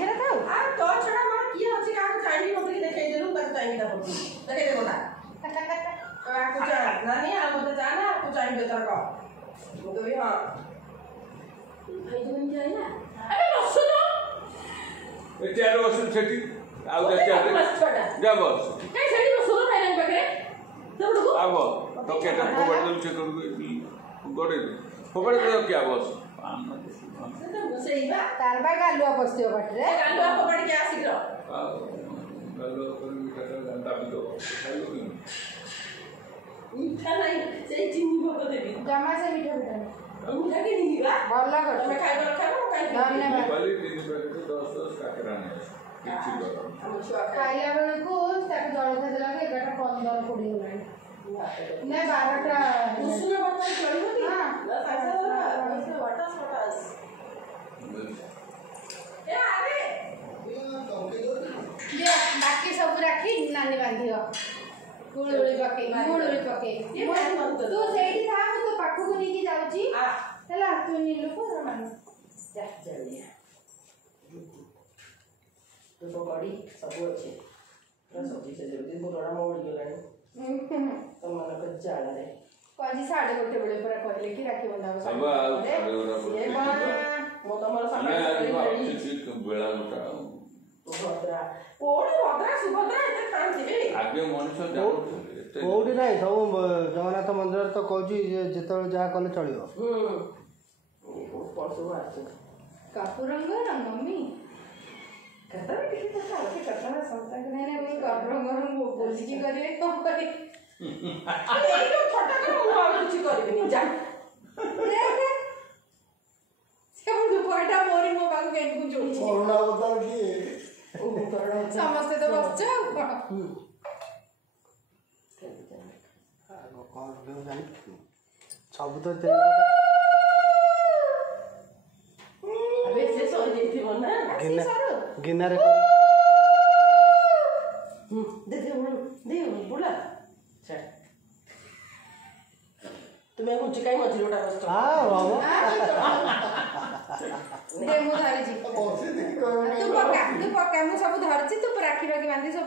ସେଟା ଥାଉ ଆ ତ ଛଡା ମୋର କିଏ ଅଛି କାହାକୁ ଚାହିଁବି ମୋତେ କି ଦେଖେଇ ଦେଲୁ ତାକୁ ଚାହିଁବି ତା ପଟୁ ଦେଖେଇ ଦେ ଗୋଟା ଆକୁ ଚା ନାନୀ ଆଉ ମୋତେ ଚା ନା ଆକୁ ଚାହିଁବି ତାର କହ ମୁଁ କହିବି ହଁ ଭାଇ ତ କେମିତି ଆଇଲା ଆରେ ବସୁନ ଏ ଚେୟାର ବସୁ ସେଠି ଆଉ ଯା ବସ କାଇଁ ସେଠି ବସୁନ ଭାଇଙ୍କ ପାଖରେ ତୋଡକୁ ଆବ ତ କେଟା ଫୋବାଡ଼ି ଦେଲୁ ସେ କରକୁ ଗଡ଼େ ଫୋବାଡ଼ି ଦେଲ କିଆ ବସ ସେଇ ବା ତାର ବା ଗାଲୁଆ ପଶିବ ପାଟିରେ ଗାଲୁଆ ଫୋବାଡ଼ି କିଆ ଶୀଘ୍ର ଗାଲୁଆ କରି ମିଠା ଦାବି ଦେବ ଖାଇବ କି ମିଠା ନାହିଁ ସେଇ ଚିନି ଭୋଗ ଦେବି ଜମା ସେ ମିଠା ମିଠା ମିଠା କିଣିବି ବା ଭଲ କରୁଛ ତମେ ଖାଇବ ଖାଇବ କାହିଁକି ଧନ୍ୟବାଦ କହିଲି 3 ପ୍ୟାକେଟ 10 କାକେରା ନେଇ କିଛି କର ଆମ ଛୁଆ ଖାଇଲା ବେଳକୁ ତାକୁ ଜଳଖିଆ ଦେଲା ବେଳକୁ 11:15 20 ହେଲାଣି ନା 12ଟା ଉଷୁନା ଭାତ ଚଳିବ କି ହଁ ୱାଟାସ ଏ ଆରେ ବାକି ସବୁ ରାଖି ନାନୀ ବାନ୍ଧିବ ଗୁଳୁଗୁଳି ପକେଇ ତୁ ସେଇଠି ଥା ମୁଁ ତୋ ପାଖକୁ ନେଇକି ଯାଉଛି ହେଲା ତୁ ନିଲୁକୁ ମାନ ଯା ଜଲ୍ଦି ତୁ ତ ଗଡ଼ି ସବୁ ଅଛି ସବଜି ସେ ଜଲ୍ଦି ଗୋଡ଼ଟା ମୋଡ଼ିଗଲାଣି ତମମାନଙ୍କ ଜାଳରେ ଆଜି 1:30 ବେଳେ ପୁରା କହିଲେ କି ରାକ୍ଷୀ ବନ୍ଧାବ ମୁଁ ତମର ବେଳା ଗୋଟା ସୁଭଦ୍ରା କୋଉଠି ଭଦ୍ରା ସୁଭଦ୍ରା ଏତେ ଖାଆନ୍ତି ଆଗେ ମଣିଷ କୋଉଠି ନାହିଁ ସବୁ ଜଗନ୍ନାଥ ମନ୍ଦିରରେ ତ କହୁଛି ଯେତେବେଳେ ଯାହା କଲେ ଚଳିବ ସବୁ ଆସୁ କପୁରଙ୍ଗର ମମ୍ମୀ କେତେବେଳେ କିଛି ତ ଖାଉଛି କେତେବେଳେ ସଂସ୍ଥା ନାଇଁ ମୁଁ କପୁରଙ୍ଗର ବୋଲିକି କରିବେ କ'ଣ କରିବି କିଛି କରିବିନି ଯା ସେ ଦୁଃଖଟା ମୋରି ମୋ ପାଖକୁ କେମିତି ଯୋଡୁଛି ସମସ୍ତେ ତ ବସିଛ ଆଉ କ'ଣ ସବୁ ତ ଗିନାରେ ବୁଲା ତୁମେ ଘୁଞ୍ଚି କାଇଁ ମଝିରେ ଗୋଟା ବସିଛ ମୁଁ ଧରିଛି ତୁ ପକା ମୁଁ ସବୁ ଧରିଛି ତୁ ରାକ୍ଷୀ ବାନ୍ଧି ସବୁ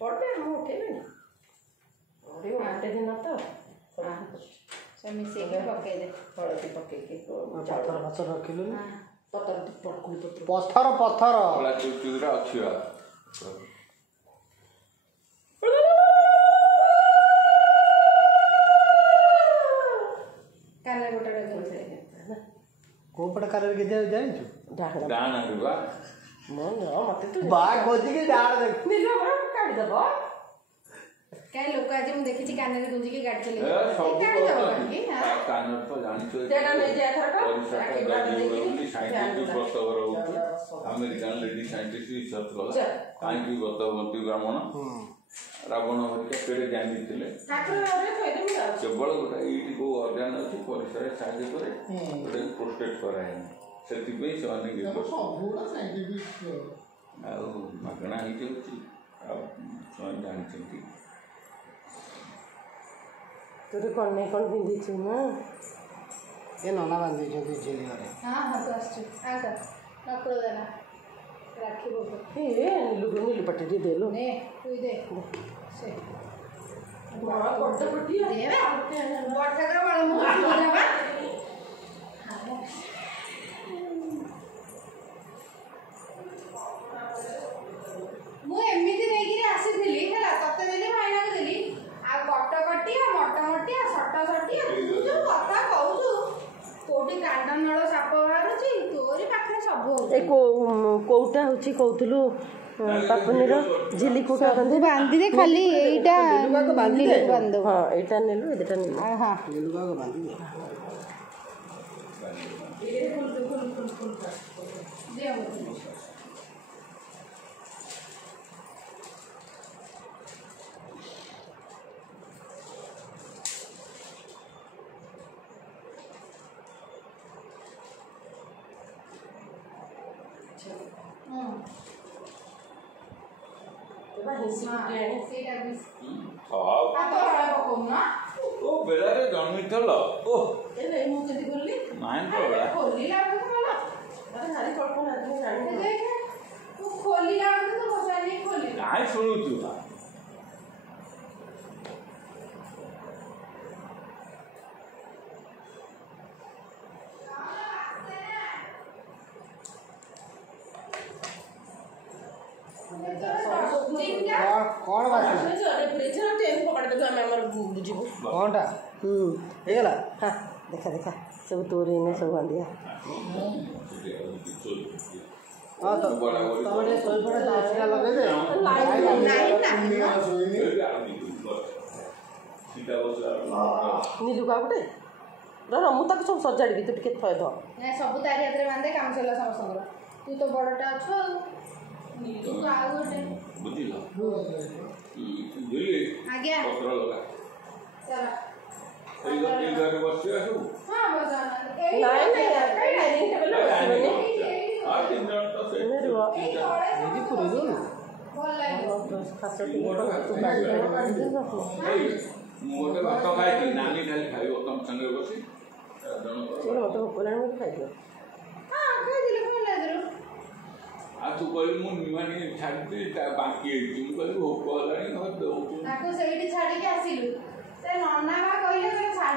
ପଡ଼େ ମୁଁ ଉଠେଇବିନି ଗୋଟେ ଦିନ ତ ସେ ମିଶେଇକି ପକେଇଦେ ହଳଦୀ ପକେଇକି ପଥର ରଖିଲୁ ପଥର ପଥର ଅଛି କାନରେ ଗୋଟେ କୋଉ ପଟେ କାନରେ ଗେଜା ଜାଣିଛୁ ଡାଣ ମତେ ତୁ ବା ଖୋଜିକି ଡାଣ କାଢିଦବ କାହିଁ ଲୋକ ଆଜି ମୁଁ ଦେଖିଛି କାନରେ ଗୁଞ୍ଜିକି ଗାଡି ସବୁ କାନରେ ତ ଜାଣିଛ ଆମେରିକାନ ଲେଡି ସାଇଣ୍ଟିଷ୍ଟ ରିସର୍ଚ୍ଚ କଲା କାହିଁକି ଗତ ବ୍ରାହ୍ମଣ ରାବଣ ହରିକା କେଡ଼େ ଜାଣିଥିଲେ କେବଳ ଗୋଟେ ଏଇଠି କୋଉ ଅର୍ଗାନ ଅଛି ପରିସରରେ ସାହାଯ୍ୟ କରେ ଗୋଟେ ପ୍ରୋଟେକ୍ଟ କରାଏନି ସେଥିପାଇଁ ସେମାନେ ଆଉ ମାଗଣା ହେଇଯାଉଛି ଆଉ ସେମାନେ ଜାଣିଛନ୍ତି ତୋର କ'ଣ ନାଇଁ କ'ଣ ପିନ୍ଧିଛୁ ନା ଏ ନନା ବାନ୍ଧିଛନ୍ତି ଝିଲିଆରେ ତୁ ଆସୁଛୁ ନକୁଳ ଦାନା ରାକ୍ଷୀ ବୋକ ନିଲୁ ପାଟି ଟିକେ ଦେଲୁ ନେ ତୁ ଦେ ସେ ମୁଁ ଏମିତି ନେଇକିରି ଆସିଥିଲି ହେଲା ତତେ ଦେଲି ଭାଇନାକୁ ଦେଲି ଆଉ କଟକଟିଆ ମୋଟାମୋଟିଆ ସଟାସଟିଆ ତୁ ଯୋଉ କଥା କହୁଛୁ କୋଉଠି କାଣ୍ଡ ନଳ ସାପ ବାହାରୁଛି ତୋରି ପାଖରେ ସବୁ ଏ କୋଉଟା ହଉଛି କହୁଥିଲୁ ପାପୁନିର ଝିଲି କୋଉଟା ବାନ୍ଧିଦେ ଖାଲି ଏଇଟା ବାନ୍ଧିଦେ ହଁ ଏଇଟା ନେଲୁ ଏଇଟା ନେଲୁ ବେଳାରେ ଜନ୍ମିଥିଲ ମୁଁ କେମିତି କଲି ମାଇଣ୍ଡ ଭାରି କଳ୍ପନା ଜାଣିନି ମିଳୁଥିବ କ'ଣ ବାସି କ'ଣଟା ହେଇଗଲା ଦେଖା ଦେଖା ସବୁ ତୋର ଏଇନେ ସବୁ ବାନ୍ଧିଆ ହଁ ତ ତମେ ଟିକେ ଶୋଇପଡ଼ ଏସିଟା ଲଗେଇଦେ ନିଲୁ କା ଗୋଟେ ରହ ମୁଁ ତାକୁ ସବୁ ସଜାଡ଼ିବି ତୁ ଟିକେ ଥୟ ଧ ନାଇଁ ସବୁ ତାରି ହାତରେ ବାନ୍ଧେ କାମ ସରିଲା ସମସ୍ତଙ୍କର ତୁ ତ ବଡ଼ଟା ଅଛୁ ଆଉ ତୁ ଆଉ ଗୋଟେ ବୁଝିଲ ଆଜ୍ଞା ପତ୍ର ଲଗା ଚାଲ ଏଇ ଘରେ ବସିବା ସବୁ ହଁ ବସ ନାଇଁ ନାଇଁ ଡାଇନିଂ ଟେବୁଲରେ ବସିବନି ହଁ 3 ଜଣ ତ ସେ ଭଲ ଲାଗିବ ଖାସ ଟିକେ ତୁ ବାଡ଼ି ମୁଁ ଗୋଟେ ଭାତ ଖାଇଛି ନାନୀ ଖାଲି ଖାଇବ ତମ ସାଙ୍ଗରେ ବସି ମୋତେ ଭୋକ ହେଲାଣି ମୋତେ ଖାଇଦିଅ ହଁ ଖାଇଦେଲି ଭଲ ଲାଗିದ್ರು ଆଉ ତୁ କହିଲୁ ମୁଁ ନିମାନି ଛାଡ଼ିଛି ତା ବାକି ହେଇଛି ମୁଁ କହିଲି ଭୋକ ହେଲାଣି ଦେଉଛି ତାକୁ ସେଇଠି ଛାଡ଼ିକି ଆସିଲୁ ସେ ନନା ବା କହିଲେ କହିଲେ ଛାଡ଼ି